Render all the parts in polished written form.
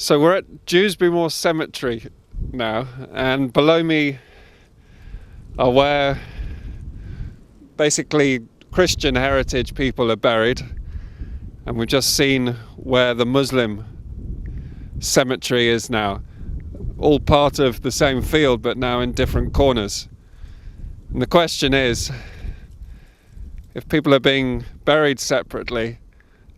So we're at Dewsbury Moor Cemetery now, and below me are where basically Christian heritage people are buried, and we've just seen where the Muslim cemetery is now, all part of the same field but now in different corners. And the question is, if people are being buried separately,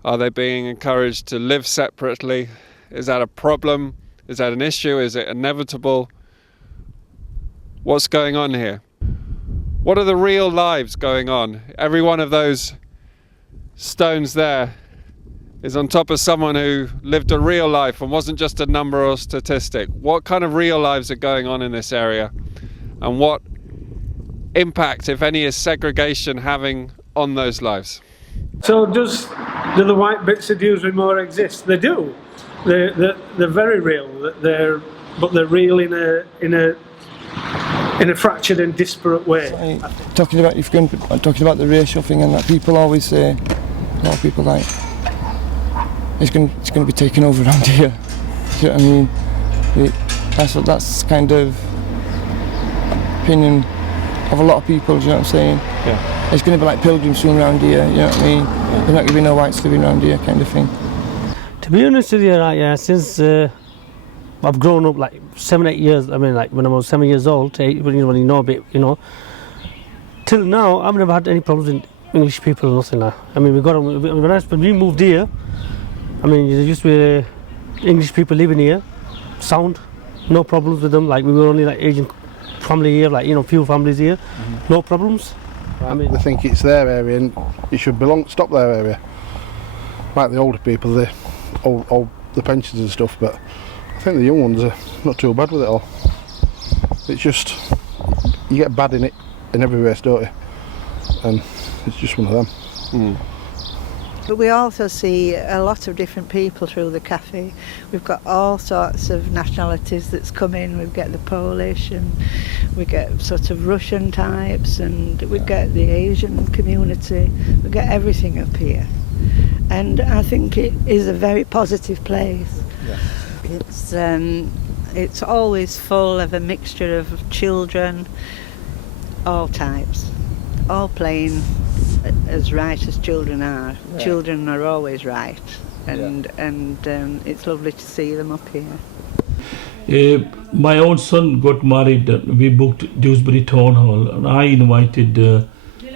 are they being encouraged to live separately? Is that a problem? Is that an issue? Is it inevitable? What's going on here? What are the real lives going on? Every one of those stones there is on top of someone who lived a real life and wasn't just a number or statistic. What kind of real lives are going on in this area? And what impact, if any, is segregation having on those lives? So do the white bits of Dewsbury Moor exist? They do. They're very real. But they're real in a fractured and disparate way. Talking about the racial thing, and that people always say, a lot of people like, it's going to be taken over around here. Do you know what I mean? That's kind of opinion of a lot of people. Do you know what I'm saying? Yeah. It's going to be like pilgrims from around here. You know what I mean? Yeah. There's not going to be no whites living around here, kind of thing. To be honest with you, since I've grown up like 7-8 years, when I was 7 years old, when you know a bit, till now, I've never had any problems with English people or nothing like that. When we moved here, there used to be English people living here, sound, no problems with them, like we were only like Asian family here, few families here, no problems. They think it's their area and it should stop their area. Like the older people, the pensions and stuff, but I think the young ones are not too bad with it all. It's just, you get bad in it in every race, don't you? And it's just one of them. But we also see a lot of different people through the cafe. We've got all sorts of nationalities that's come in. We get the Polish, and we get sort of Russian types, and we get the Asian community. We get everything up here. And I think it is a very positive place. Yeah. It's always full of a mixture of children, all types, all playing as right as children are. Yeah. Children are always right, and it's lovely to see them up here. My own son got married. We booked Dewsbury Town Hall, and I invited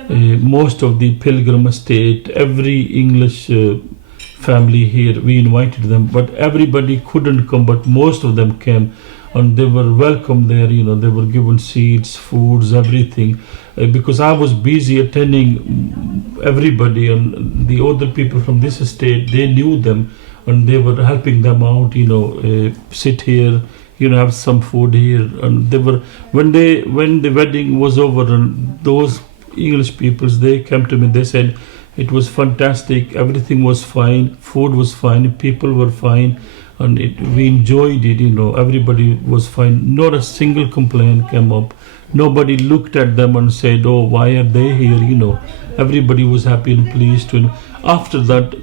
most of the pilgrim estate, every English family here. We invited them, but everybody couldn't come. But most of them came, and they were welcome there. They were given seats, foods, everything. Because I was busy attending everybody, and the other people from this estate, they knew them, and they were helping them out. Sit here, have some food here, and they were when the wedding was over, and those English peoples, they came to me. They said it was fantastic. Everything was fine. Food was fine. People were fine, and we enjoyed it. Everybody was fine. Not a single complaint came up. Nobody looked at them and said, "Oh, why are they here?" Everybody was happy and pleased. And after that,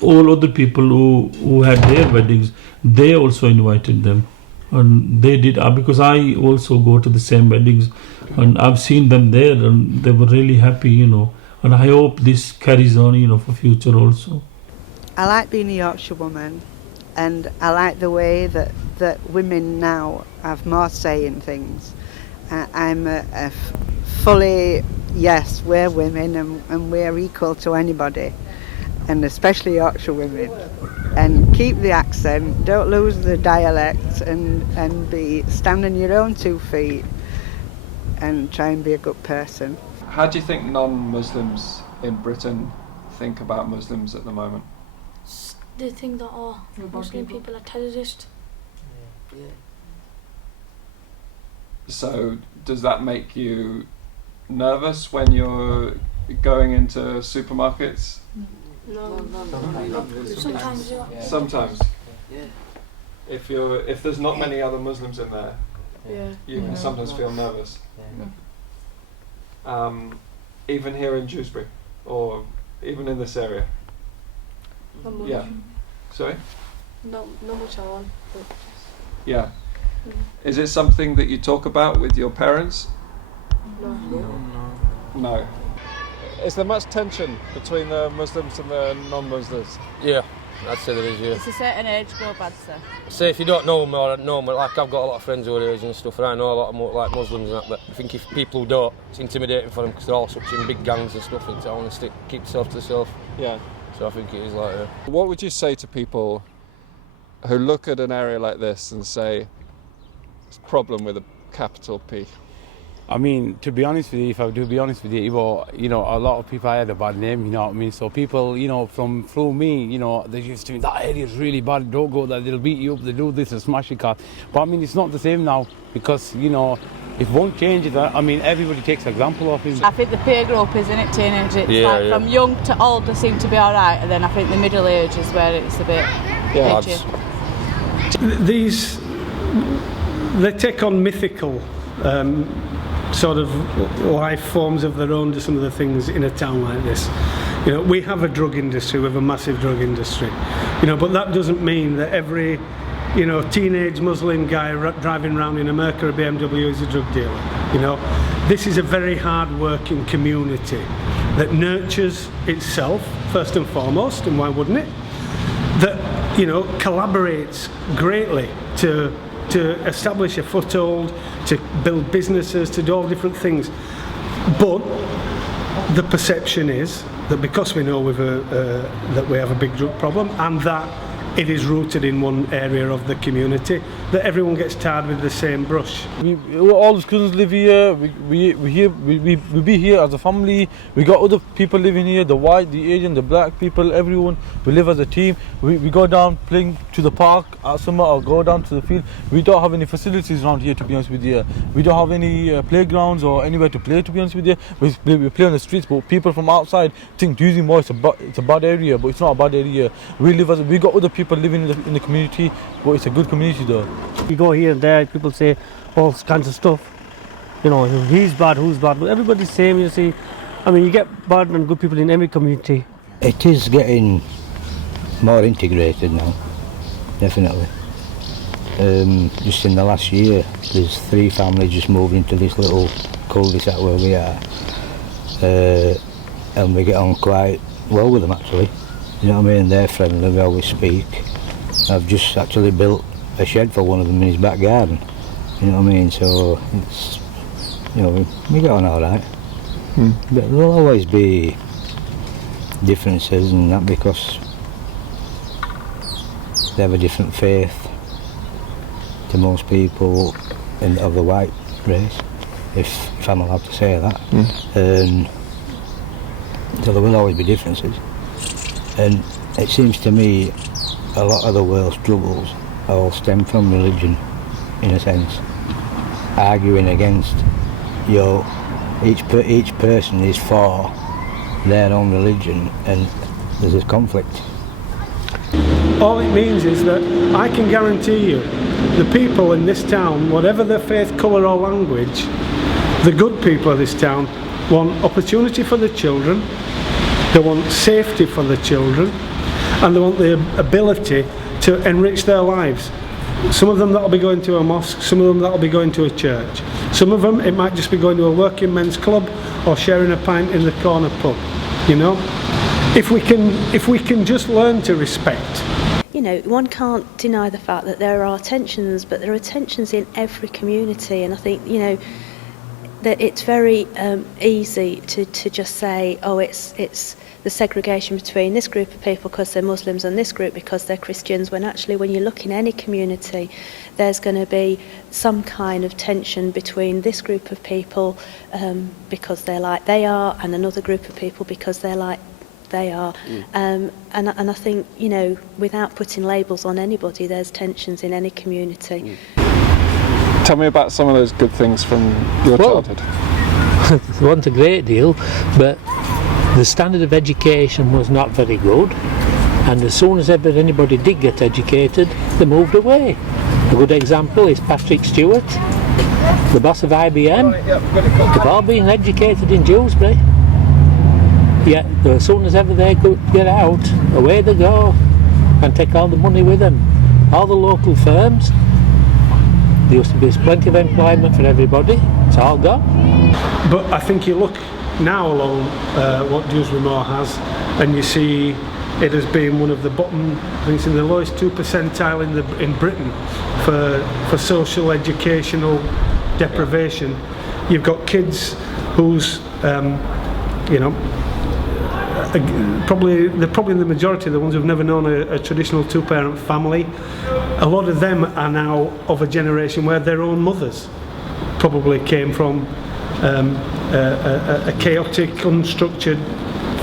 all other people who had their weddings, they also invited them, and they did because I also go to the same weddings, and I've seen them there, and they were really happy, And I hope this carries on, for future also. I like being a Yorkshire woman, and I like the way that women now have more say in things. I'm fully, yes, we're women, and we're equal to anybody, and especially Yorkshire women. And keep the accent, don't lose the dialect, and stand on your own 2 feet, and try and be a good person. How do you think non-Muslims in Britain think about Muslims at the moment? They think that Muslim people are terrorists. Yeah. So does that make you nervous when you're going into supermarkets? No. Sometimes, yeah. Sometimes? Yeah. If there's not many other Muslims in there, you can sometimes feel nervous. Even here in Dewsbury, or even in this area? Yeah. Sorry? not much at all. But Yeah. Is it something that you talk about with your parents? No. Is there much tension between the Muslims and the non-Muslims? Yeah, I'd say there is, yeah. It's a certain age group, I'd say. Say if you don't know them or know them, like I've got a lot of friends who are Asian and stuff, and I know a lot of like Muslims and that, but I think if people who don't, it's intimidating for them because they're all such in big gangs and stuff, and to honestly keep yourself to yourself. Yeah. So I think it is like that. What would you say to people who look at an area like this and say, it's a problem with a capital P? I mean, to be honest with you, if I do be honest with you, well, you know, a lot of people had a bad name, you know what I mean? So people, you know, through me, you know, they used to think that area is really bad, don't go there, they'll beat you up, they do this and smash your car. But I mean, it's not the same now because, you know, it won't change it. I mean, everybody takes example of him. I think the peer group is in it, teenage. It's from young to old they seem to be all right, and then I think the middle age is where it's a bit edgy. These, they take on mythical sort of life forms of their own to some of the things in a town like this. You know, we have a drug industry, we have a massive drug industry, you know, but that doesn't mean that every, you know, teenage Muslim guy driving around in a Merc or a BMW is a drug dealer. You know, this is a very hard-working community that nurtures itself first and foremost, and why wouldn't it? That, you know, collaborates greatly to establish a foothold, to build businesses, to do all different things. But the perception is that because we know that we have a big drug problem and that it is rooted in one area of the community, that everyone gets tarred with the same brush. All the students live here, we be here as a family, we got other people living here, the white, the Asian, the black people, everyone, we live as a team. We go down playing to the park at summer or go down to the field. We don't have any facilities around here, to be honest with you. We don't have any playgrounds or anywhere to play, to be honest with you. We play on the streets, but people from outside think Dewsbury Moor it's a bad area, but it's not a bad area. We got other people living in the community, but it's a good community though. You go here and there, people say all kinds of stuff. You know, he's bad, who's bad, but everybody's same, you see. I mean, you get bad and good people in every community. It is getting more integrated now, definitely. Just in the last year, there's 3 families just moved into this little cul-de-sac where we are. And we get on quite well with them actually. You know what I mean? They're friendly, we always speak. I've just actually built a shed for one of them in his back garden. You know what I mean? So it's, you know, we get on all right. But there'll always be differences and that because they have a different faith to most people of the white race, if I'm allowed to say that. So there will always be differences. And it seems to me a lot of the world's struggles all stem from religion, in a sense. Arguing against, you know, each person is for their own religion and there's a conflict. All it means is that I can guarantee you the people in this town, whatever their faith, colour or language, the good people of this town want opportunity for the children, they want safety for the children, and they want the ability to enrich their lives. Some of them that'll be going to a mosque, some of them that'll be going to a church. Some of them it might just be going to a working men's club or sharing a pint in the corner pub. You know, if we can just learn to respect. You know, one can't deny the fact that there are tensions, but there are tensions in every community, and I think, you know, that it's very easy to just say, oh, it's the segregation between this group of people because they're Muslims and this group because they're Christians, when actually when you look in any community there's going to be some kind of tension between this group of people because they're like they are, and another group of people because they're like they are. And I think, you know, without putting labels on anybody, there's tensions in any community. Tell me about some of those good things from your childhood. There wasn't a great deal, but the standard of education was not very good, and as soon as ever anybody did get educated, they moved away. A good example is Patrick Stewart, the boss of IBM. They've all been educated in Dewsbury, yet as soon as ever they could get out, away they go. and take all the money with them. All the local firms, there used to be plenty of employment for everybody, it's all gone. But I think you look now along what Dewsbury Moor has, and you see it as being one of the bottom, I think it's in the lowest 2 percentile in Britain for social educational deprivation. You've got kids whose they're probably the majority of the ones who've never known a traditional two-parent family. A lot of them are now of a generation where their own mothers probably came from a chaotic, unstructured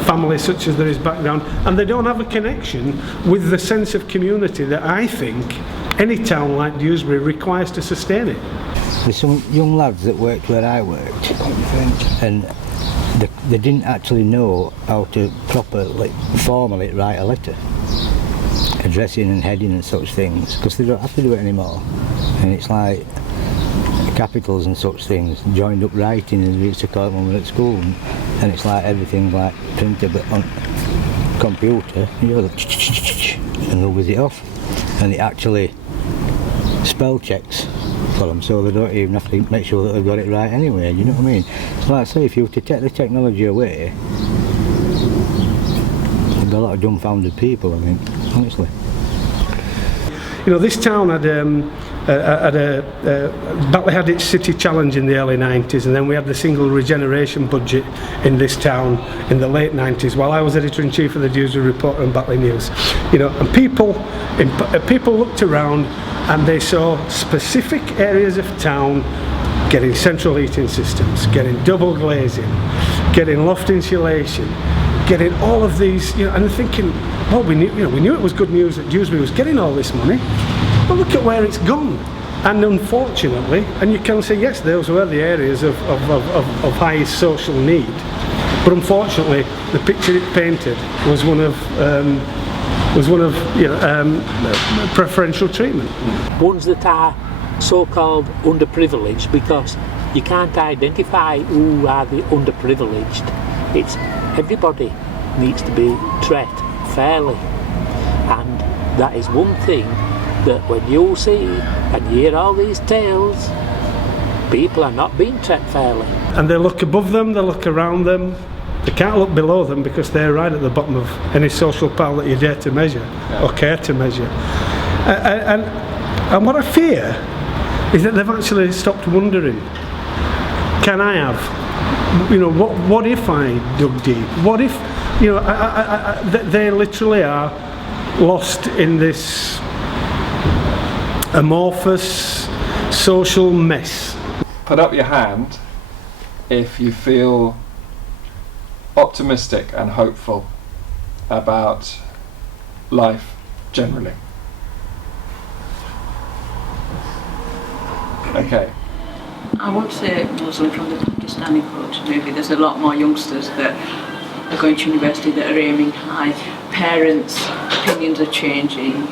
family such as there is background, and they don't have a connection with the sense of community that I think any town like Dewsbury requires to sustain it. There's some young lads that worked where I worked, and they didn't actually know how to properly, formally write a letter, addressing and heading and such things, because they don't have to do it anymore. And it's like capitals and such things, joined up writing as we used to call it when we were at school, and it's like everything's like printed, but on computer you go and they'll whiz it off, and it actually spell checks for them, so they don't even have to make sure that they've got it right anyway, you know what I mean? So like I say, if you were to take the technology away, there'd be a lot of dumbfounded people, I think, honestly. You know, this town Batley had its city challenge in the early 90s, and then we had the single regeneration budget in this town in the late 90s while I was editor-in-chief of the Dewsbury Reporter and Batley News. You know, and people looked around and they saw specific areas of town getting central heating systems, getting double glazing, getting loft insulation, getting all of these, you know, and thinking, well, we knew it was good news that Dewsbury was getting all this money, but look at where it's gone. And unfortunately, and you can say yes, those were the areas of highest social need, but unfortunately, the picture it painted was one of preferential treatment. Ones that are so-called underprivileged, because you can't identify who are the underprivileged. It's everybody needs to be treated fairly, and that is one thing that when you see and hear all these tales, people are not being treated fairly. And they look above them, they look around them, they can't look below them because they're right at the bottom of any social pile that you dare to measure or care to measure. And what I fear is that they've actually stopped wondering, can I have, you know, what if I dug deep? What if, you know, they literally are lost in this amorphous social mess. Put up your hand if you feel optimistic and hopeful about life generally. Okay. I would say Muslim from the Pakistani culture. Maybe there's a lot more youngsters that are going to university that are aiming high. Parents' opinions are changing.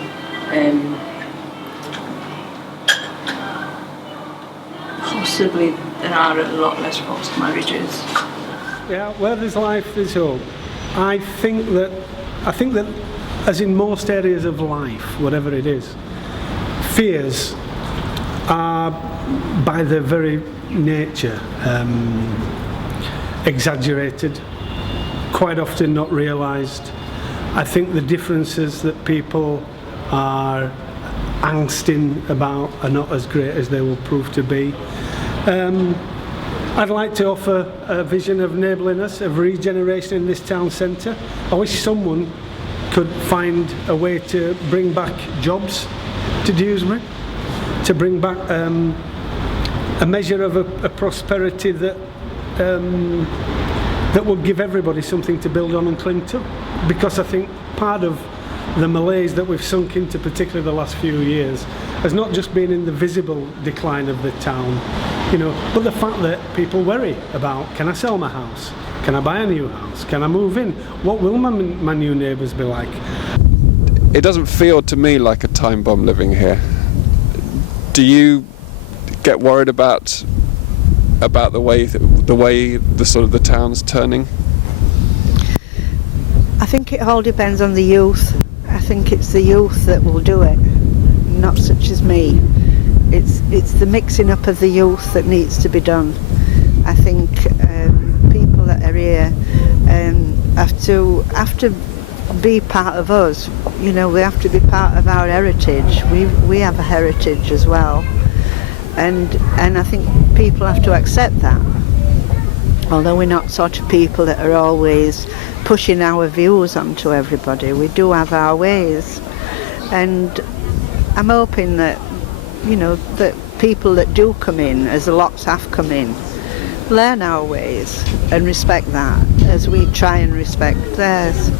Possibly there are a lot less forced marriages. Yeah, where there's life, there's hope. I think that as in most areas of life, whatever it is, fears are by their very nature exaggerated, quite often not realised. I think the differences that people are angsting about are not as great as they will prove to be. I'd like to offer a vision of neighbourliness, of regeneration in this town centre. I wish someone could find a way to bring back jobs to Dewsbury, to bring back a measure of a prosperity that will give everybody something to build on and cling to. Because I think part of the malaise that we've sunk into, particularly the last few years, has not just been in the visible decline of the town, you know, but the fact that people worry about, can I sell my house? Can I buy a new house? Can I move in? What will my new neighbours be like? It doesn't feel to me like a time bomb living here. Do you get worried about the way the sort of the town's turning? I think it all depends on the youth. I think it's the youth that will do it, not such as me. It's the mixing up of the youth that needs to be done. I think people that are here have to be part of us. You know, we have to be part of our heritage. We have a heritage as well, and I think people have to accept that. Although we're not sort of people that are always pushing our views onto everybody, we do have our ways, and I'm hoping that, you know, that people that do come in, as lots have come in, learn our ways and respect that as we try and respect theirs.